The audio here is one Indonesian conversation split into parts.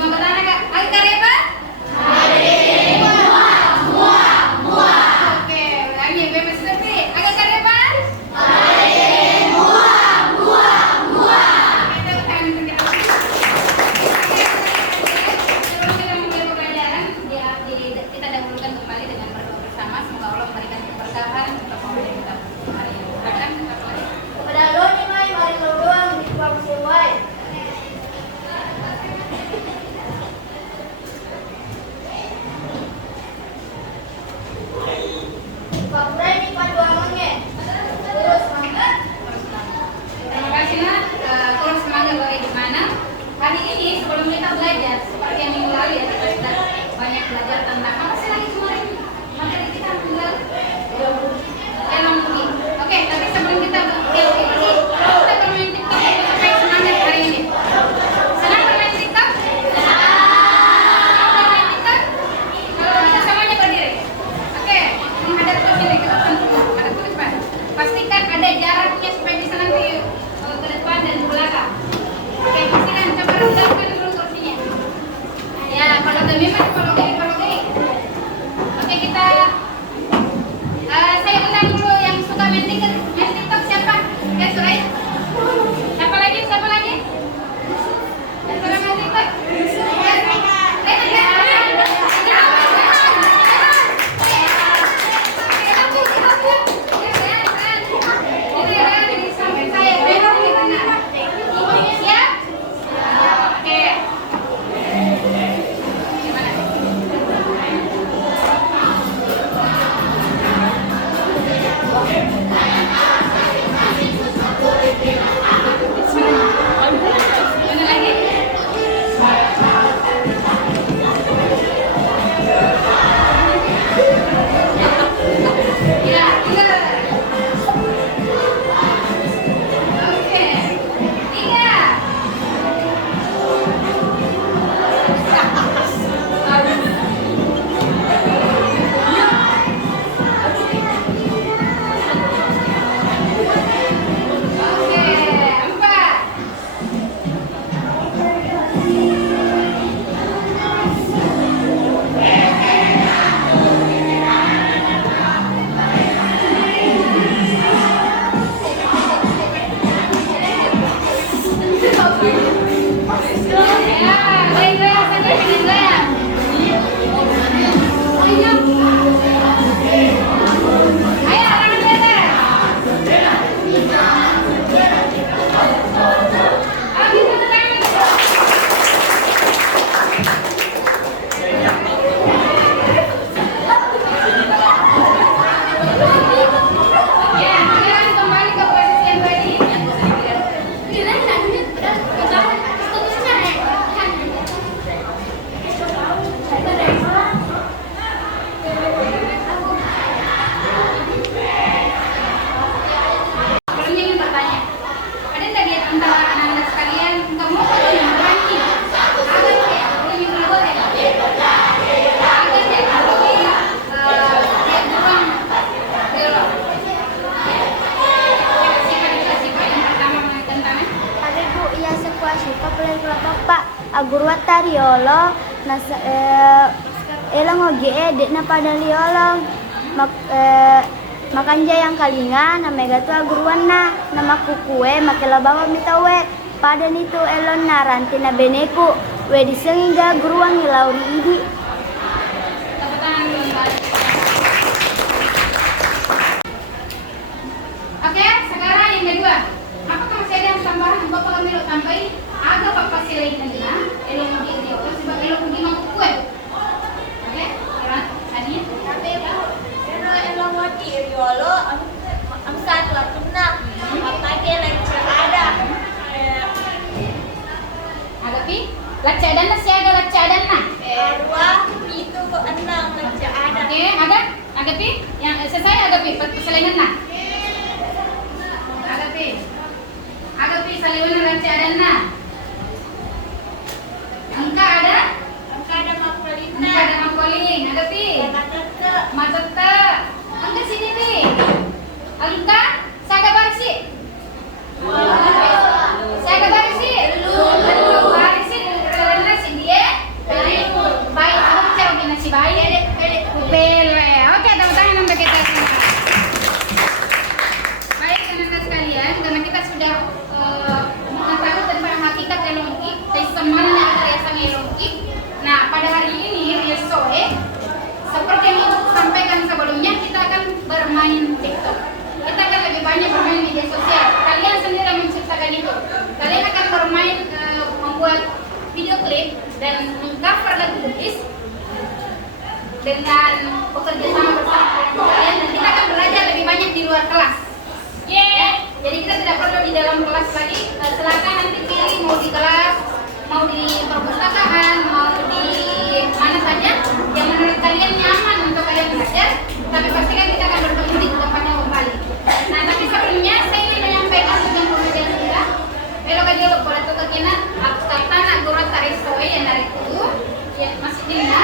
cuma bertanya kak. Agak kareba? Oke, lagi bebas seperti. Agak kareba? Kita dahulukan kembali dengan berdoa bersama. Semoga Allah memberikan keberkahan untuk pemberian kita hari ini. Silakan, Pak Wali. Pada doni mai mari berdoa di depan semuanya. Pak Breni paduangannya. Terus semangat. Terima kasih nak. Terus semangat bagaimana? Hari ini sebelum kita belajar seperti yang minggu lalu ya kita sudah banyak belajar tentang apa sih lagi kemarin materi kita tinggal LMUI. Oke, tapi sebelum kita LMUI kita bermain TikTok supaya semangat hari ini. Senang bermain TikTok? Senang bermain TikTok? Kalau kita semuanya berdiri. Oke, menghadap ke sini ke depan, menghadap ke depan. Pastikan ada jaraknya supaya bisa nanti ke depan dan ke belakang. Oke, pastikan coba rendahkan dulu kursinya. Ya, kalau ada memang kalau gini. Oke, kita saya undang dulu yang suka main TikTok siapa? Ya, Surai. Siapa lagi? Yang suka main TikTok? Agurwata riolo elang oge dek na pada liolong makanja yang kalinga na mega tu agurwana nama kukue makela bawa mitawe pada nitu elon naranti na beneku we disengiga guruan ngilauri idi. Oke, sekarang yang kedua. Apakah masih ada yang tambahan? Bapak kami lo tambahin agak papas selain na elong di dia sebab elong pergi makan kue. Oke, ya, tadi. Tapi bu, elong wati riolo am satu lapuna apa ke lecture ada. Agapi, lacadan na siya ada lacadan na. Dua itu enam lecture ada. Oke, agapi, yang selesai agapi perselingan na. Agapi saliwan lacadan na. Angka ada makulin. Agapi. Matata. Angka sini pi. Alunta, saga barsi. Saga barsi. Barsi karena si dia dan mengcover lagu Bugis dengan bekerja sama bersama kalian, dan kita akan belajar lebih banyak di luar kelas. Jadi kita tidak perlu di dalam kelas lagi. Silakan nanti pilih mau di kelas, mau di perpustakaan, mau di mana saja yang menurut kalian nyaman untuk kalian belajar. Tapi pastikan kita akan bertemu di tempat yang kembali. Nah, tapi sebelumnya saya ingin menyampaikan tentang kemudian kita. Belok aja lo boleh tuh kena tanah guru tarisoe yang dari itu yang masih dina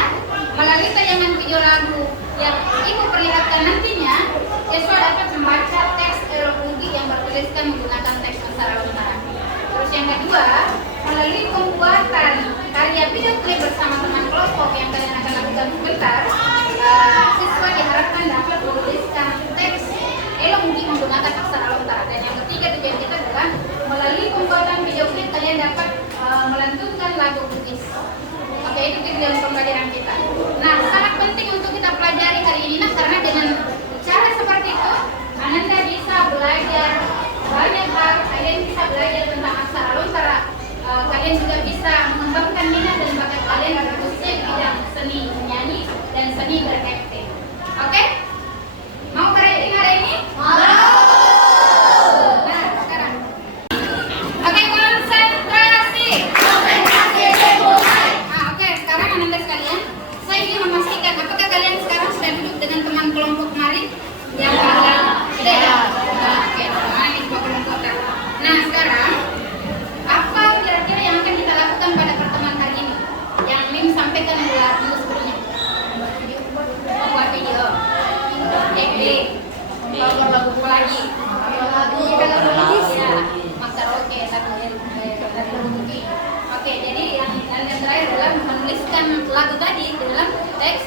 melalui tayangan video lagu yang ibu perlihatkan nantinya, siswa dapat membaca teks Erobugi yang bertuliskan menggunakan teks Nusantara Utara. Terus yang kedua, melalui pembuatan karya video klip bersama teman kelompok yang kalian akan lakukan sebentar, siswa diharapkan dapat menuliskan teks Erobugi menggunakan aksara Lontara. Dan yang ketiga tujuan kita adalah melalui pembuatan video klip kalian dapat melantunkan lagu Bugis. Oke, itu tujuan pembelajaran kita. Nah, sangat penting untuk kita pelajari hari ini, karena dengan cara seperti itu Anda bisa belajar banyak hal. Kalian bisa belajar tentang aksara Lontara. Kalian juga bisa mengembangkan minat dan bakat kalian khususnya di bidang seni menyanyi dan seni beracting. Oke? Mau beracting hari ini? Mau. Nah, sekarang. Oke, konsentrasi. Oke, sekarang anak-anak sekalian, saya ingin memastikan apakah kalian sekarang sudah duduk dengan teman kelompok kemarin yang tidak? Oke, ini kelompok. Nah, sekarang apa kira-kira yang akan kita lakukan pada pertemuan hari ini? Yang Mim sampaikan minggu sebelumnya. Membuat video, acting, cover lagu lagi, kita lagu ya, karaoke, lagu Bugis. Oke, jadi yang terakhir adalah menuliskan lagu tadi di dalam teks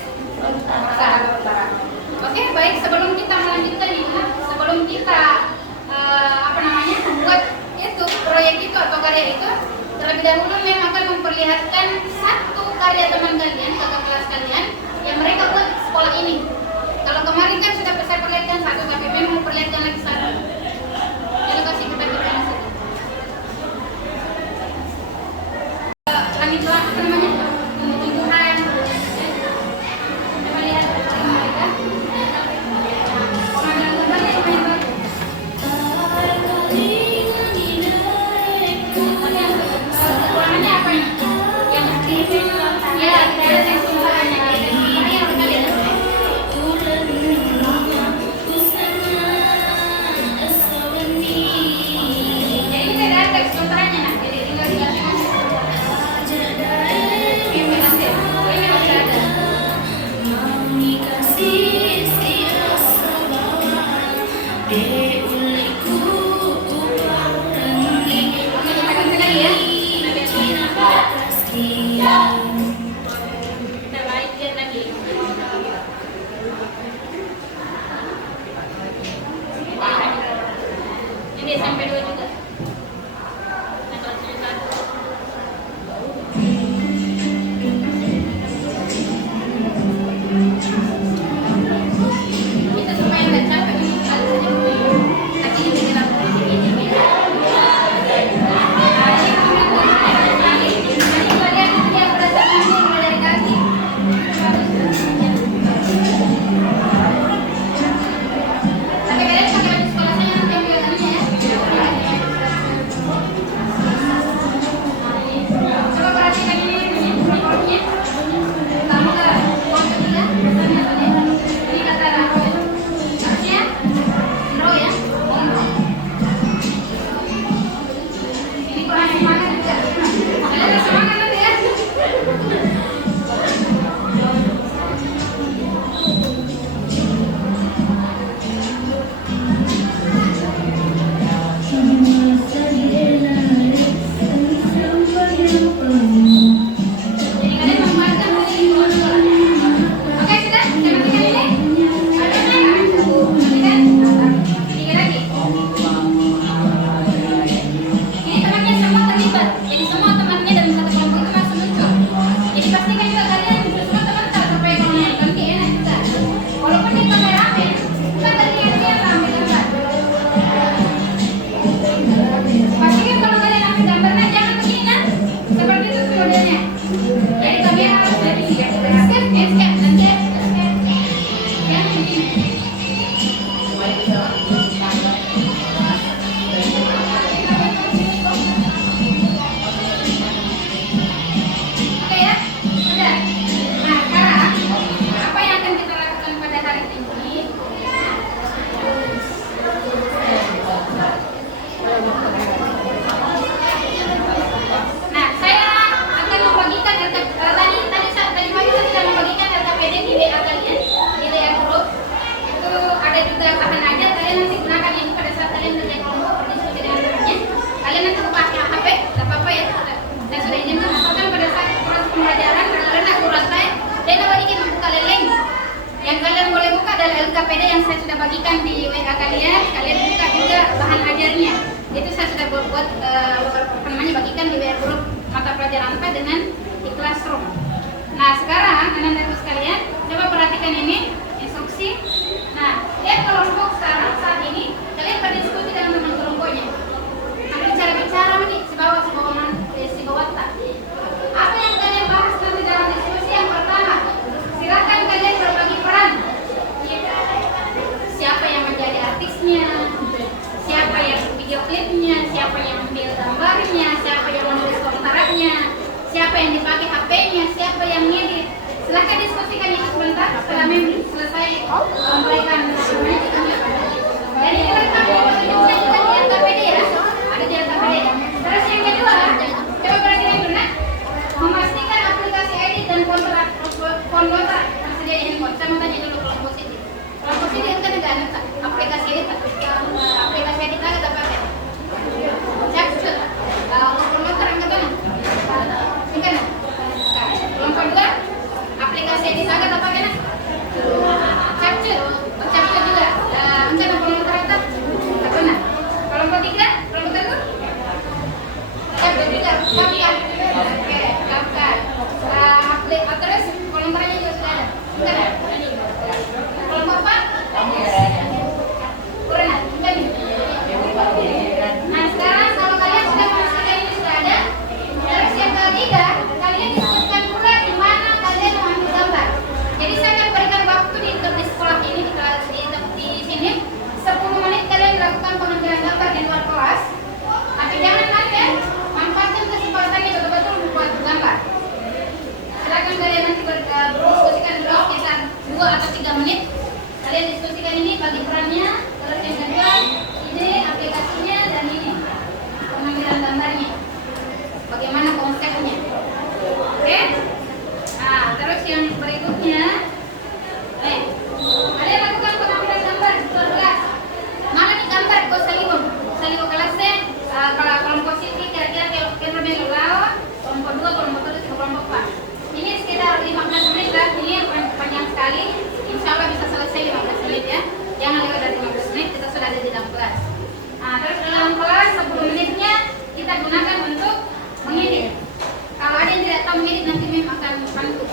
aksara Lontara. Oke, baik, sebelum kita melanjutkan ini, sebelum kita membuat itu proyek itu atau karya itu, terlebih dahulu Mem akan memperlihatkan satu karya teman kalian, kakak kelas kalian yang mereka buat di sekolah ini. Kalau kemarin kan sudah saya perlihatkan satu, tapi Mem mau perlihatkan lagi satu. Jadi kasih kita perlihatkan satu. Langit apa namanya? Tumbuh-tumbuhan. Coba lihat mereka. Kekurangannya apa ini? Yang ya, ada yang tumbuhannya. Ini yang kalian. Jadi ini ada teks kontranya, nah. Jadi tinggal diganti. Ini sampai 2 juga. Itu supaya nggak capek nih, kali saja dulu. Nanti dibikin aku ini. Pastikan kalau kalian ambil gambarnya jangan begini kan, seperti itu modelnya. Jadi kami harus dari skip, nanti yang begini. Oke ya, sudah. Nah sekarang apa yang akan kita lakukan pada hari ini? Nah, saya akan membagikan tadi pagi saya sudah membagikan RKPD di WA kalian, di WA grup. Itu ada juga bahan aja, kalian nanti gunakan ini pada saat kalian kerja kelompok berdiskusi dengan temannya. Kalian nanti pakai HP, tidak apa-apa ya. Saya sudah izinkan asalkan pada saat proses pembelajaran kalian akurat saya, dan bagikan membuka leleng. Yang kalian boleh buka adalah LKPD yang saya sudah bagikan di WA kalian. Kalian buka juga bahan ajarnya. Itu saya sudah buat namanya bagikan di WA grup mata pelajaran apa dengan di classroom. Nah sekarang anak-anak sekalian coba perhatikan ini instruksi. Nah lihat kelompok sekarang saat ini kalian berdiskusi dengan teman kelompoknya. Nah bicara nih si bawah tak. Apa yang kalian bahas nanti dalam diskusi yang pertama? Silakan kalian berbagi peran. Siapa yang menjadi artisnya? Siapa yang video klipnya, siapa yang ambil gambarnya, siapa yang menulis komentarnya, siapa yang dipakai HP-nya, siapa yang ngedit. Silahkan diskusikan itu sebentar setelah mem selesai memberikan dan ini lengkap juga di LKPD ya, ada di LKPD. Terus yang kedua, coba perhatikan dulu memastikan aplikasi edit dan kontrak tersedia di handphone. Saya mau tanya dulu kelompok sini. Kelompok sini kan ada aplikasi edit, aplikasi edit agak apa ya? Capture, kontrak enggak benar? Enggak. Kelompok dua, aplikasi edit agak apa benar? Capture, capture juga. Enggak kontrak tak? Tak benar. Kelompok tiga, kelompok satu, capture juga. Oke, capture. Terus kontraknya juga sudah ada. Enggak ada. Kelompok empat, kurang ada. Nah sekarang kalau kalian sudah memastikan ini sudah ada, terus yang ketiga kalian diskusikan pula di mana kalian mengambil gambar. Jadi saya akan berikan waktu di sekolah ini di sini 10 menit kalian melakukan pengambilan gambar di luar kelas. Tapi jangan nanti manfaatkan kesempatannya betul-betul membuat gambar. Silakan kalian nanti berdiskusikan dulu sekitar 2 atau 3 menit. Kalian diskusikan ini bagi perannya, terus yang kedua ini aplikasinya dan ini pengambilan gambarnya. Bagaimana konsepnya? Oke? Nah, terus yang berikutnya, kalian lakukan pengambilan gambar di kelas. Mana nih gambar kau saligo kelasnya? Kalau kelompok sini kira-kira lebih lawa, kelompok 2, kelompok 3, kelompok 4. Ini sekitar 15 menit lah, ini panjang sekali. Insya Allah bisa selesai 15 menit ya. Jangan lewat dari 15 menit, kita sudah ada di dalam kelas. Nah, terus dalam kelas 10 menitnya kita gunakan untuk mengedit. Kalau ada yang tidak tahu mengedit nanti memang akan bantu.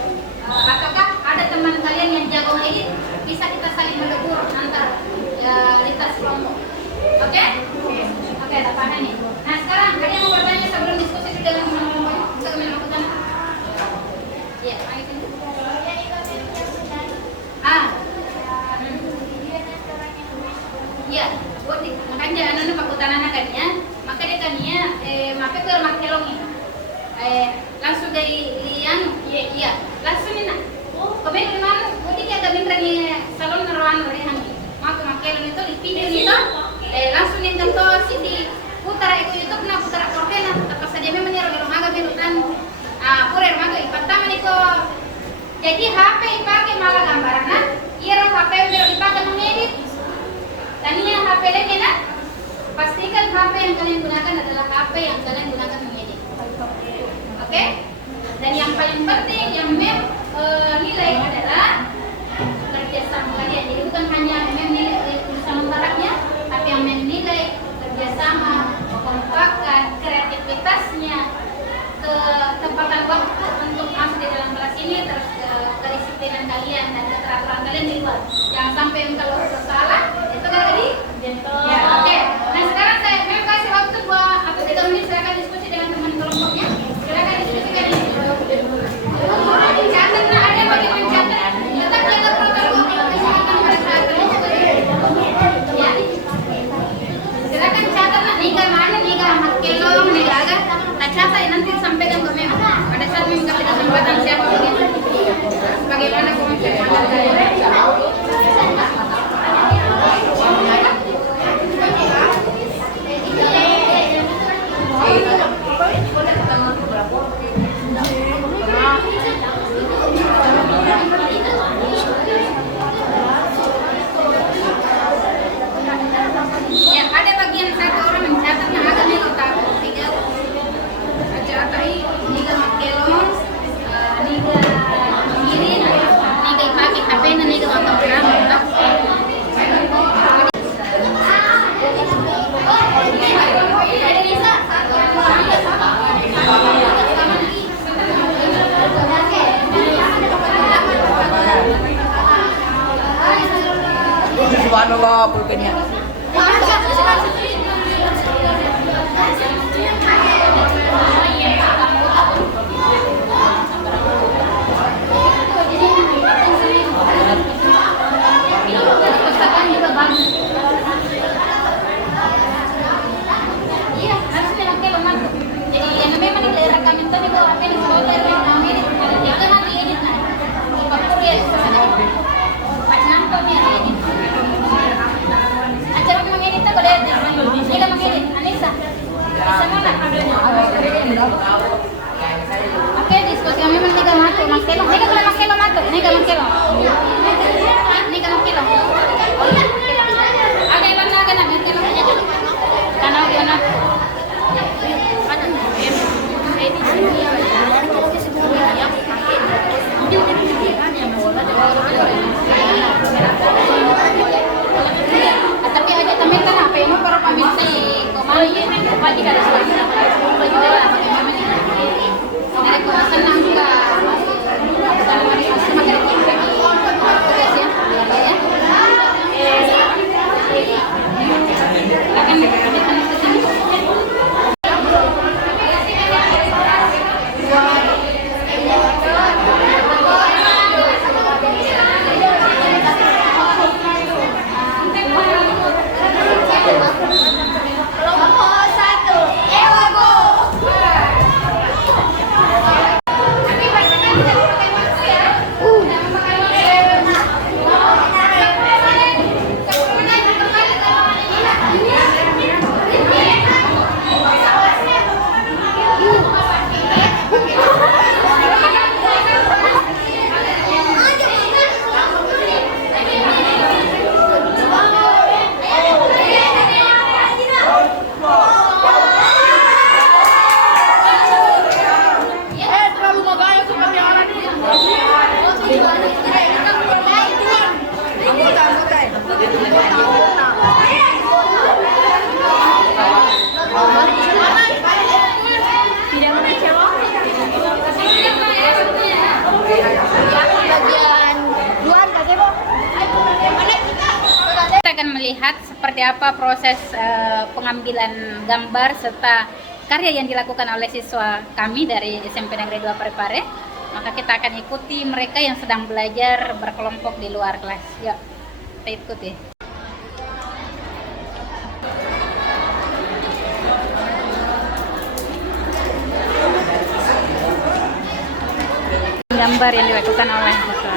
Ataukah ada teman kalian yang jago mengedit, bisa kita saling menegur antar lintas kelompok. Oke? Oke, tak paham nih. Nah, sekarang ada yang mau bertanya sebelum diskusi di dalam kelompok? Ya, ayo sini. Ya, buat makanya anak pakutan anak kan ya, maka dia kan ya, maka ke makelong ini, langsung dari liang, iya, langsung ini nak, kemudian mana, buat dia ada minta nih salon narawan oleh hangi, maka makelong itu di video itu, langsung yang kantor sini putar itu YouTube na putar kortena, apa saja memang dia orang agak berutan, purer maka pertama nih kok, jadi HP dipakai malah gambarnya, iya HP yang dipakai mengedit. Dan ini yang HP lainnya nak, pastikan HP yang kalian gunakan adalah HP yang kalian gunakan mengedit. Oke? Dan yang paling penting yang nilai adalah kerjasama kalian. Jadi bukan hanya nilai tulisan baraknya, tapi yang nilai kerjasama, kekompakan, kreativitasnya, ketepatan waktu untuk masuk di dalam kelas ini, terus kedisiplinan kalian dan keterampilan kalian di luar. Jangan sampai kalau salah itu kan tadi. Ya, oke. Nah sekarang saya mau kasih waktu 2 atau 3 menit, silakan diskusi dengan teman kelompoknya. Silakan diskusikan ini. ano ba po kanya? Perpustakaan juga bagus. Iya, harusnya nanti lemah. Jadi yang memang di daerah kami itu juga apa yang disebut yang kami kalau dia kan nanti edit nah. Papur ya sebenarnya. Pas nonton ya edit. Acara memang edit tuh kalau edit. Ini kan mengedit Anissa. Bisa mana? Oke, diskusi kami memang tiga matu. Mas Kelo, ini kan Mas Kelo matu. Ini kan Mas Kelo. Ini kan Mas Kelo. Ada yang mana kan ada Kelo aja. Karena gimana? Tapi aja temen kan apa ini para pemirsa kemarin pagi dari selasa juga pakai mama nih. Dari kau senang juga. Sama semakin tinggi tugas ya, ya. Akan kesini. Kita akan melihat seperti apa proses pengambilan gambar serta karya yang dilakukan oleh siswa kami dari SMP Negeri 2 Parepare. Maka kita akan ikuti mereka yang sedang belajar berkelompok di luar kelas. Yuk, kita ikuti. Gambar yang dilakukan oleh siswa.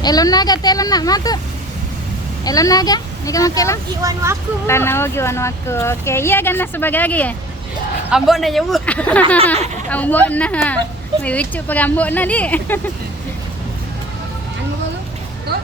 Elon naga, telon nak matu. Elon naga, ni kamu kelon. Iwan waku. Tanah giwan waku. Oke, iya kan sebagai lagi ya. Ambok na ya, Bu. Ambok na. May lucu pag ambok na di. Ano ba lo? Ko?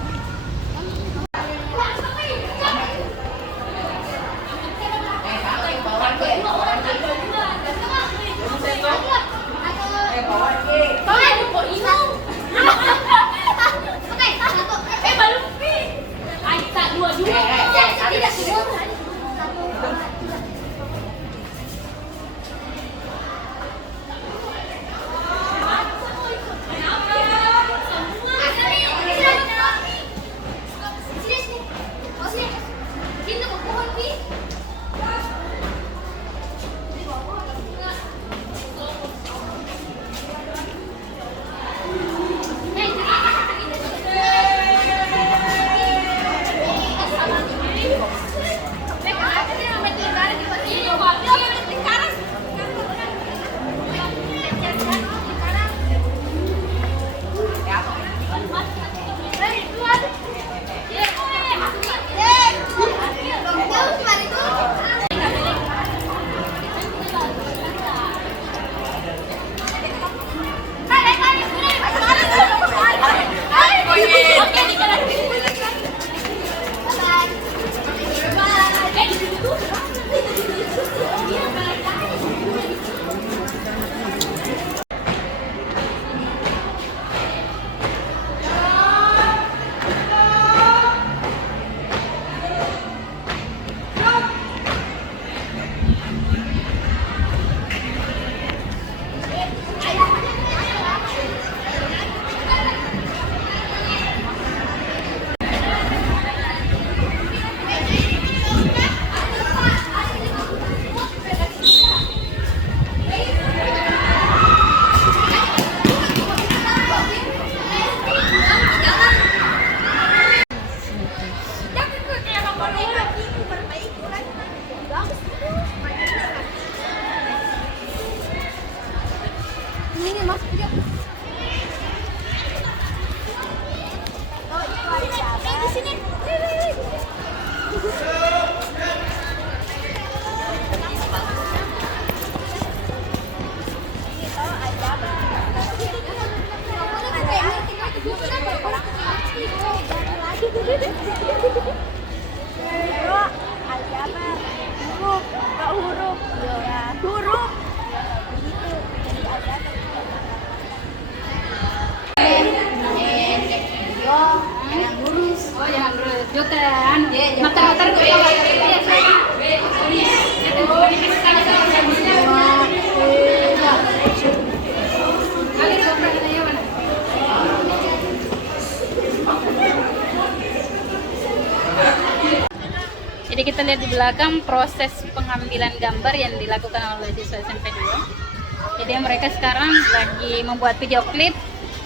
Jadi kita lihat di belakang proses pengambilan gambar yang dilakukan oleh siswa SMP 2. Jadi mereka sekarang lagi membuat video klip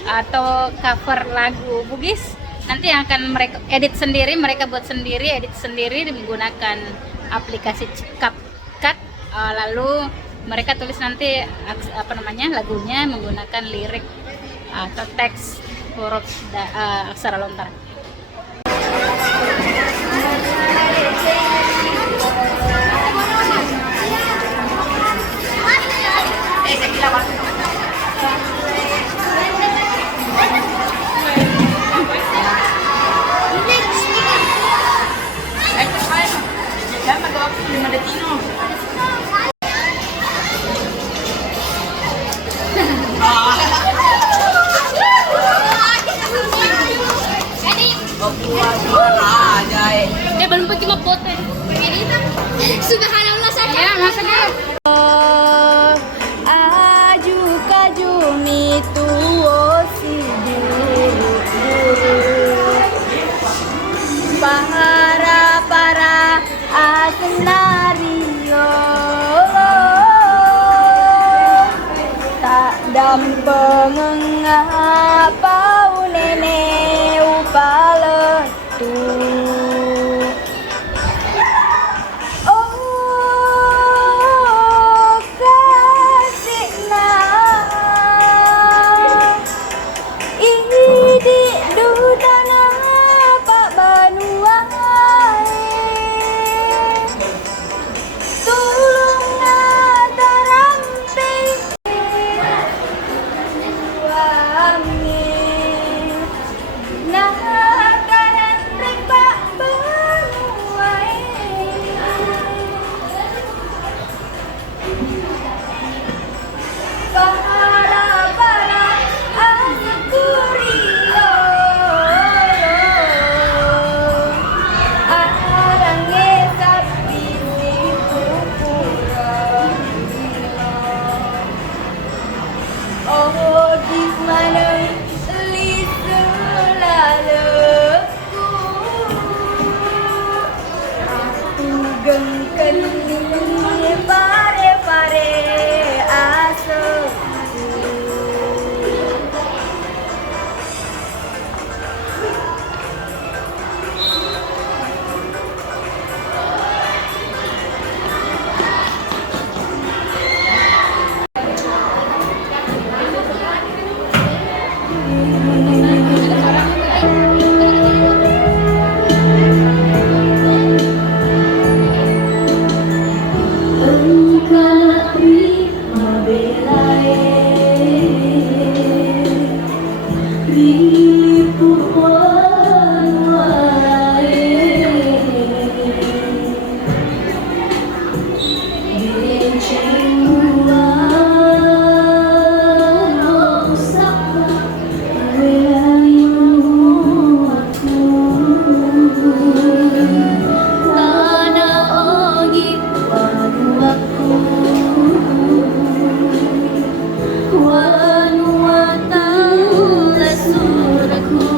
atau cover lagu Bugis. Nanti akan mereka edit sendiri, mereka buat sendiri, edit sendiri menggunakan aplikasi CapCut. Lalu mereka tulis nanti lagunya menggunakan lirik atau teks huruf aksara lontar. Belum pergi mapote. Subhanallah saya. Ya, masuknya. Aju kajumi tuo si duru para asenario tak dampeng apa nene upale tu. Tulung antara langgengkeun pare-pare asup. Engkau primavera ripuan wae Bincang bulan sapa welayu aku Kana ogi wanu aku Wanu watang lesuraku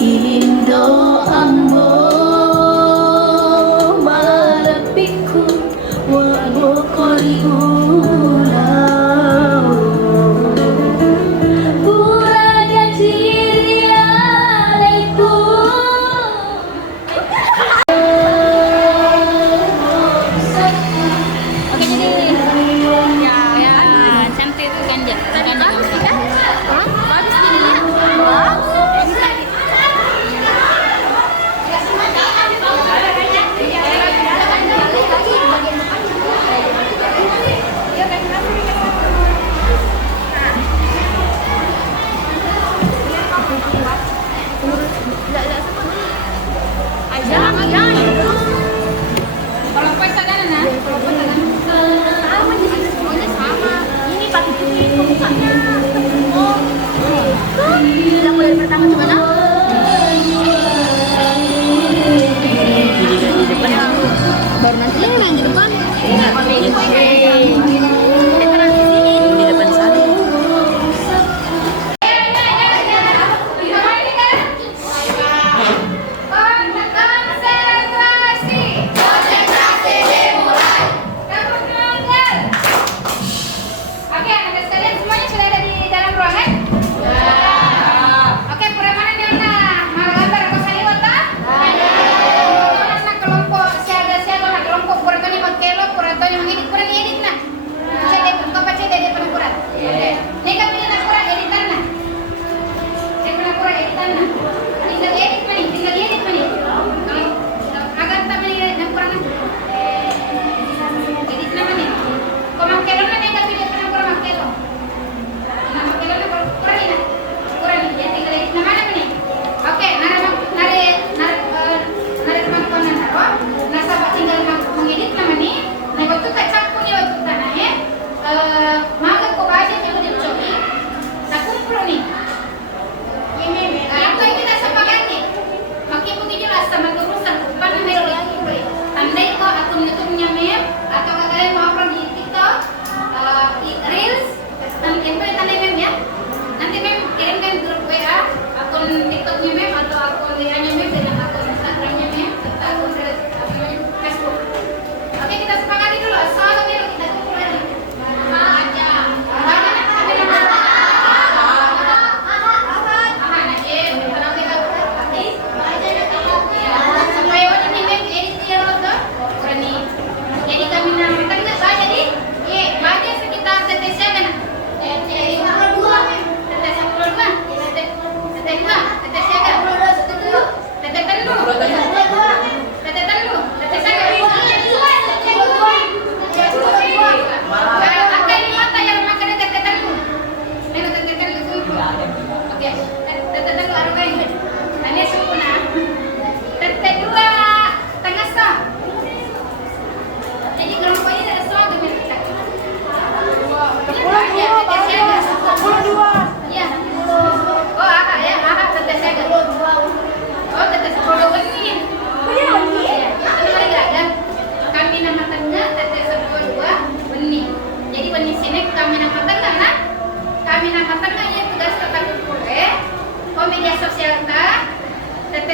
Indo ambo marapiku Wago koriulau Puraga Oke jadi ya cantik kan ya. Bagus gini ya.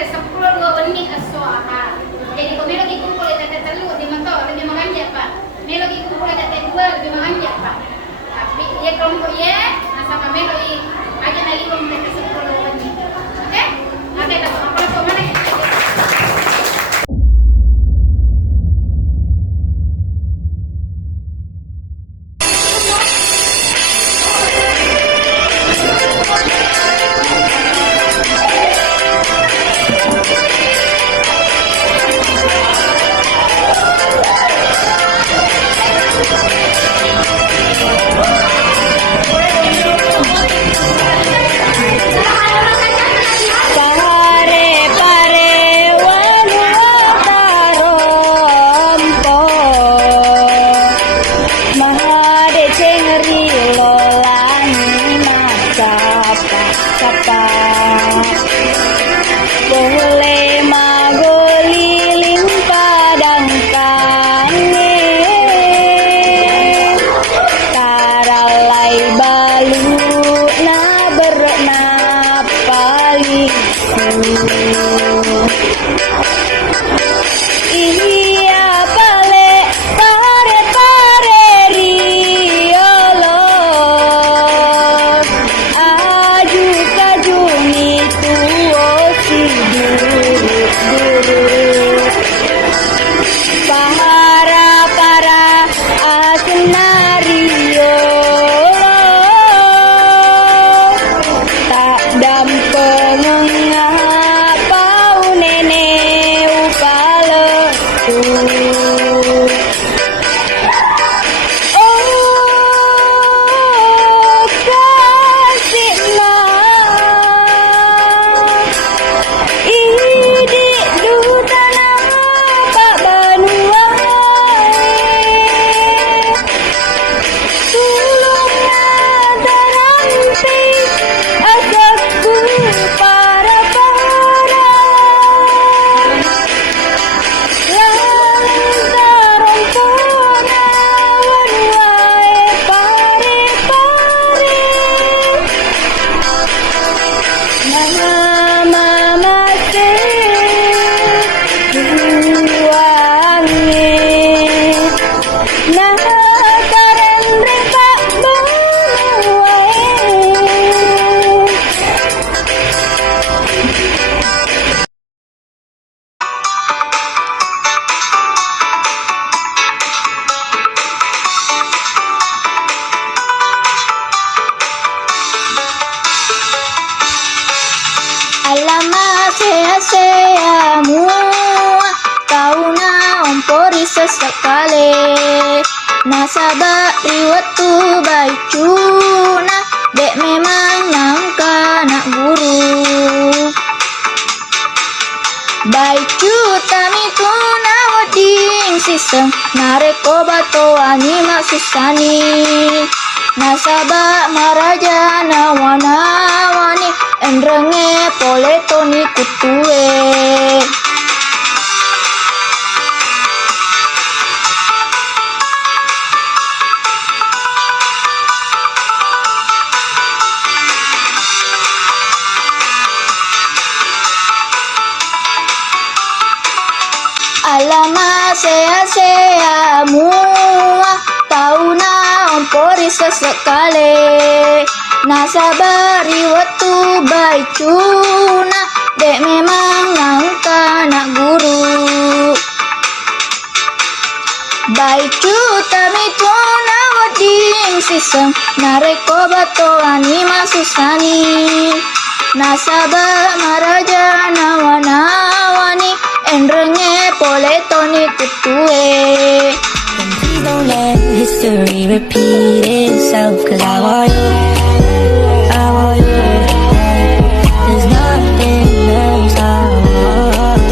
sampai 10:02 as-soha. Jadi kau lagi kumpul tete telu di mentor lebih menganja Pak. Lagi kumpul tete dua lebih menganja Pak. Tapi ya kelompok ya, sama lagi aja lagi kumpul tete 10:02. Oke? Oke, apa mana? Boleh magoliling padang kane, taralai balu na berna paliku. Iya pale pare pare riolo, aju kajuni tuo si duru. Pahara para asenario, tak dampeng ngapa nene upale tu. Oh kasihna idi dutana pak banua, tulung adaranti agaku para lantaran puna wanuae pare pare. Mama mate buange nah karen reka bawae. Alama sea mua kauna ompori sesekale, nasaba riwatu baicuna dek memang nangka nak guru. Baicu tami tuna wading siseng nareko bato anima susani, nasaba maraja nawana wani endrenge pole toni kutue. Alama sea mua tauna ompori sesekale, nasabari waktu baicuna dek memang nangka nak guru. Baicu tami tuna wading siseng nareko bato anima susani, nasaba maraja nawana wani endrenge pole toni kutue. Please don't let history repeat itself, 'cause I want you, I want you. There's nothing else I want.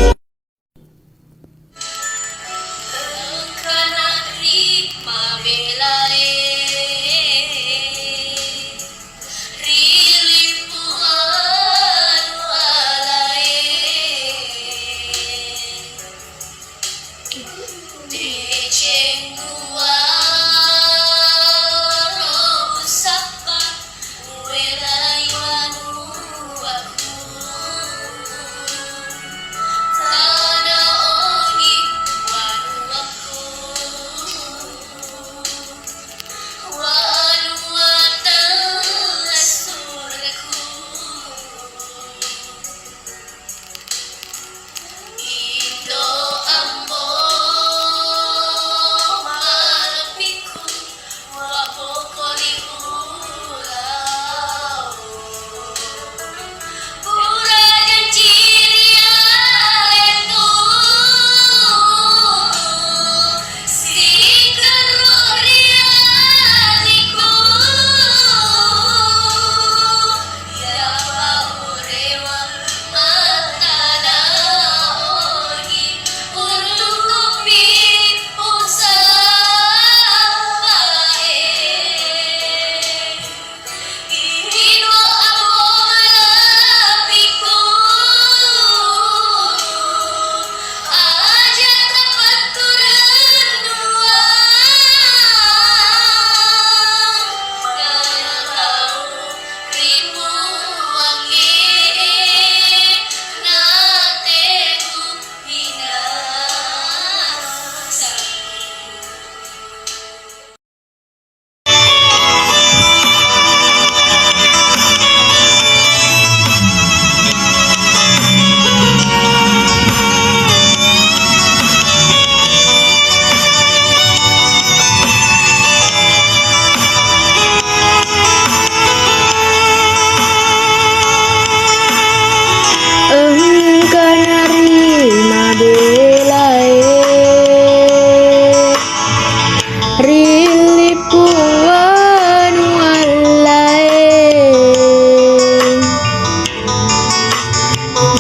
Rilip Tuhan walai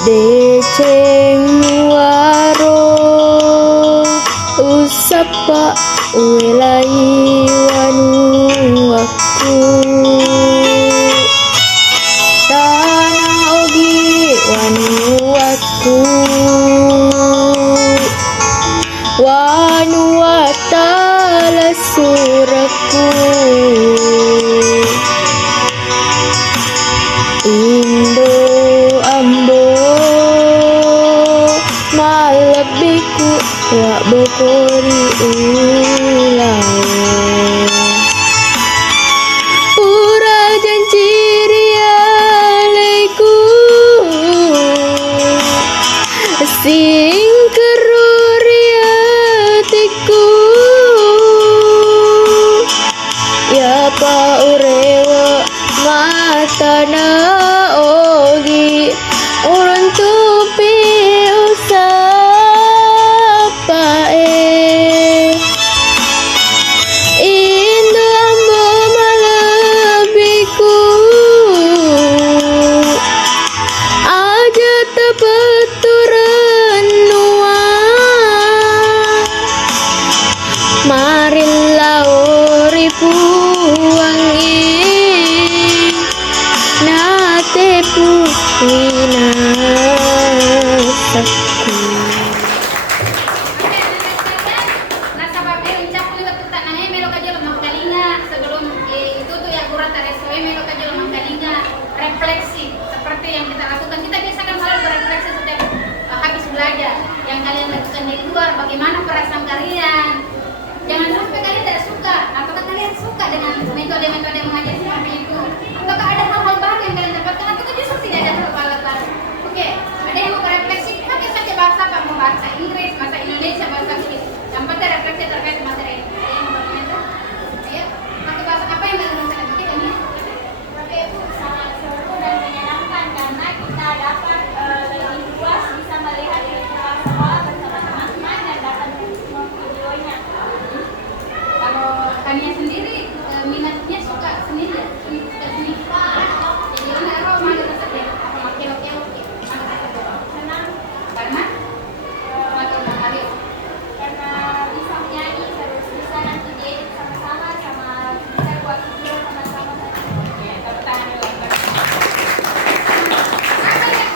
Deceng waro usapa welai wanu aku tanah ogi wanu aku wanu watala suraku Indo ambo malabiku wa bokori ulawe pura janjiri alaiku sing keruri hatiku ya pa urewa mata na ogi orang tupi usapa Indo ambo malabiku aja tebeturan nua marilah oripu wangi natepu winasaku Nasa papel uncap ko liwat tutak na melo ka jelo magkalinga sebelum itu tuh ya kurang tareso melo ka jelo magkalinga refleksi seperti yang kita lakukan. Kita biasakan selalu berefleksi setiap habis belajar. Yang kalian lakukan di luar, bagaimana perasaan kalian? Jangan sampai kalian tidak suka. Apakah kalian suka dengan metode-metode mengajar seperti itu? Apakah ada hal-hal baru yang kalian dapatkan? Apakah justru tidak ada hal-hal baru? Oke, ada yang mau berefleksi, pakai saja bahasa apa? Mau bahasa Inggris, bahasa Indonesia, bahasa Inggris. Yang penting refleksi terkait materi ini. Ada yang mau berkomentar? Ayo, pakai bahasa apa yang kalian bisa pakai ini? Tapi itu sangat seru dan menyenangkan karena kita dapat lebih luas bisa melihat sekolah bersama teman-teman dan dapat memvideonya. Kalau kalian sendiri minatnya suka sendiri ya? Suka sendiri. Jadi mana roh mana saja? Apa makin oke? Mana saja? Senang Karena makin hari. karena bisa menyanyi, terus bisa nanti diedit sama-sama, sama bisa buat video sama-sama. Oke, tepuk tangan dulu. Apa ya?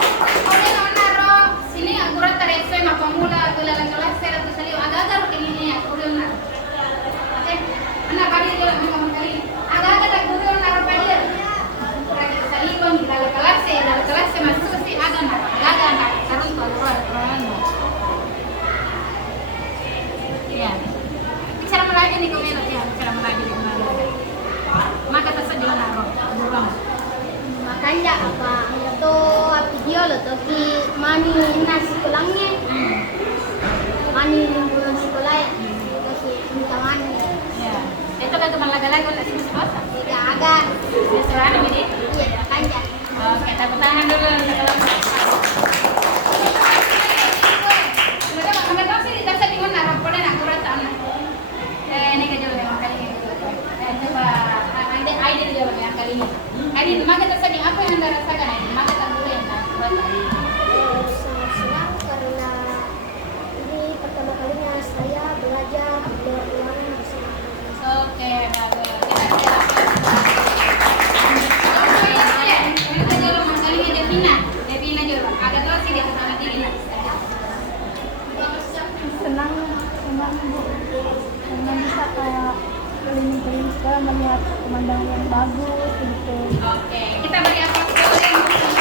Oleh mana roh? Sini akurat tareso ma pemula tulalang kelas saya tu saliu agak-agak rutin ini ya, udah na. Oke. Anak padi dia lah kamu kali. Agak-agak tak udah na roh padi. Kurang saliu di dalam kelas saya masuk sih agak na. Karun tu akurat ya. Bicara Melayu nih kau lihat ya, bicara Melayu di mana? Maka tersaja na roh. Burung. Makanya apa itu video lo tapi mani nasi tulangnya mani lingkungan sekolah ya tapi minta mani Ya. Itu kan cuma laga-laga tak sih bahasa. tidak agak Biasa ini. iya makanya Oke, tepuk tangan dulu. Sudah makan tahu sih kita bingung naruh pada nak kurang sana. Ini kerja memang kali ini. Coba ide dia yang kali ini. Ide maka tersaji apa yang anda rasakan ini? Maka tak boleh yang anda sangat senang karena ini pertama kalinya saya belajar luar ruangan bersama Oke, bagus. Kita kerja memang kali ini Devina juga. Agak tahu sih dia kesana tinggi. senang bu senang bisa kayak keliling-keliling sekolah melihat pemandangan yang bagus gitu. Oke, kita beri aplaus dulu yang baik,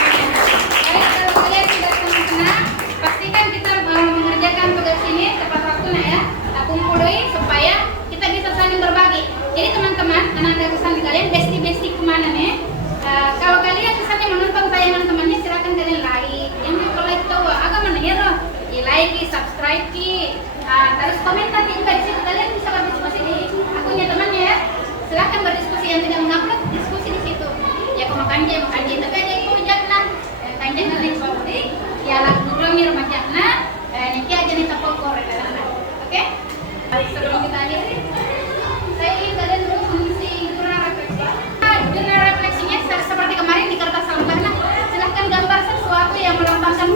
kalau kalian sudah senang-senang, pastikan kita mengerjakan tugas ini tepat waktunya ya. Kita kumpulin supaya kita bisa saling berbagi. Jadi teman-teman, anak-anak kesan kalian besti-besti kemana nih? Kalau kalian kesannya menonton tayangan temannya, silakan kalian like. Yang mau like tahu agak mana ya roh? Di like, subscribe ki, terus komentar juga di situ. Kalian bisa berdiskusi di akunnya temannya ya. Silakan berdiskusi yang tidak mengupload diskusi di situ. Ya kalau kanjeng tapi ada yang mau jangan kanjeng dan lain sebagainya. Ya lagu drumnya remajana, nanti aja nih tapokor ya. Oke? Sebelum kita akhiri, saya ingin kalian dulu mengisi jurnal refleksi. Jurnal refleksinya seperti kemarin di kertas lembarnya. Silahkan gambar sesuatu yang melambangkan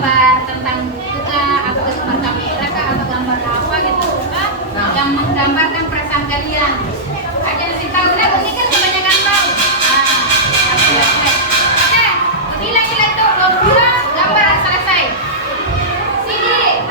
gambar tentang bunga atau gambar kamera kah atau gambar apa gitu yang menggambarkan perasaan kalian. Aja nanti tahu lah, ini kan kebanyakan tahu. Oke, nilai tuh lo dua gambar selesai. Sini.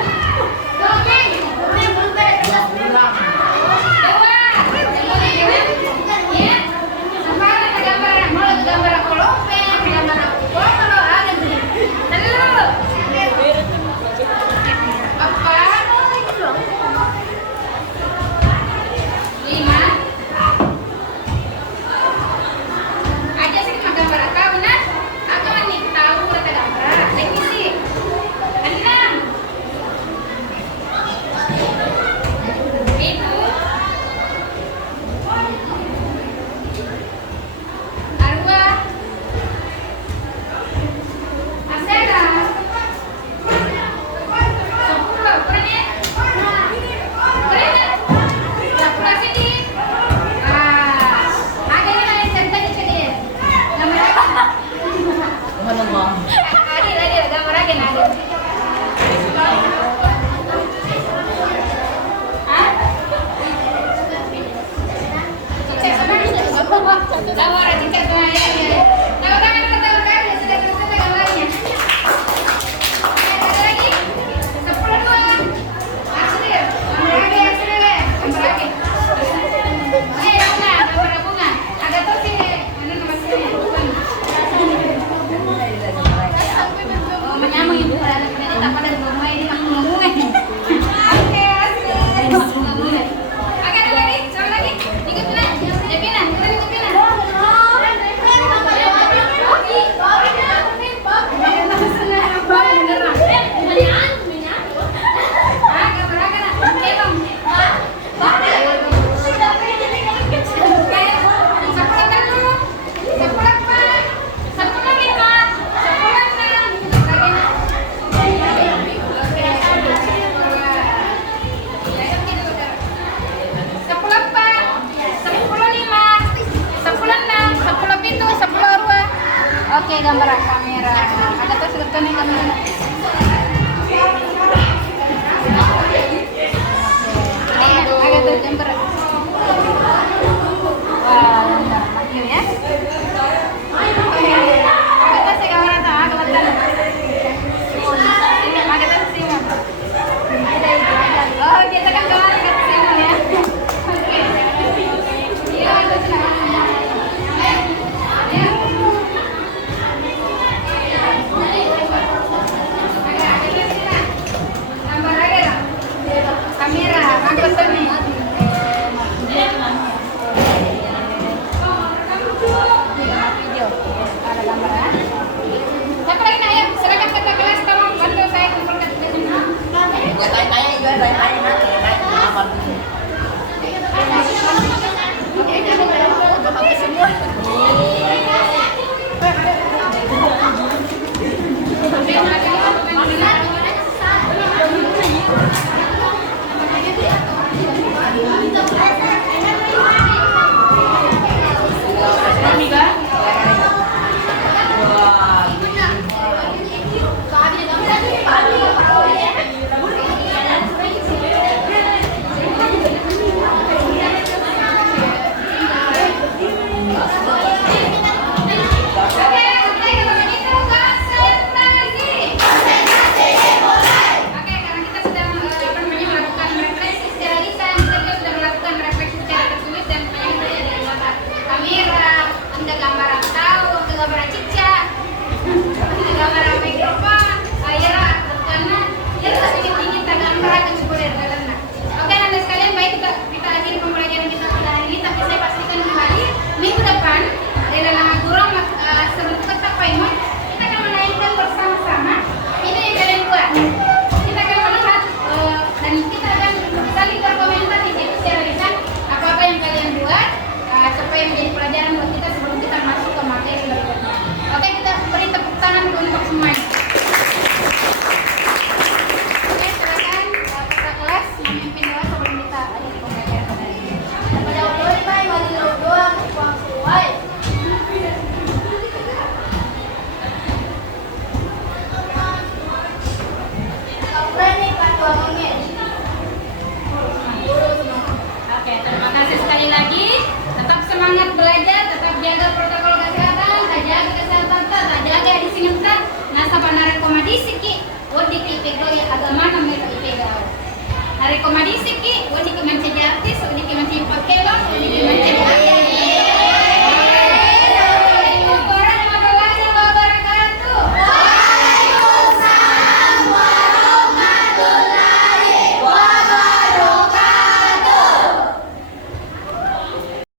Oke, gambar kamera. Ada tuh sebetulnya kamera. Ada tuh gambar. Wah, mantap ya. Ada tuh si kamera tuh, ada tuh. Ada tuh sih. Oh, kita kan kamera ke sini ya. Oke. Iya, ada tuh. semangat belajar, tetap jaga protokol kesehatan, tak jaga kesehatan, tak jaga di sini benar. Nasa panarekomendasi ki, wodi ki pegawai agama namanya pegawai. Rekomendasi ki,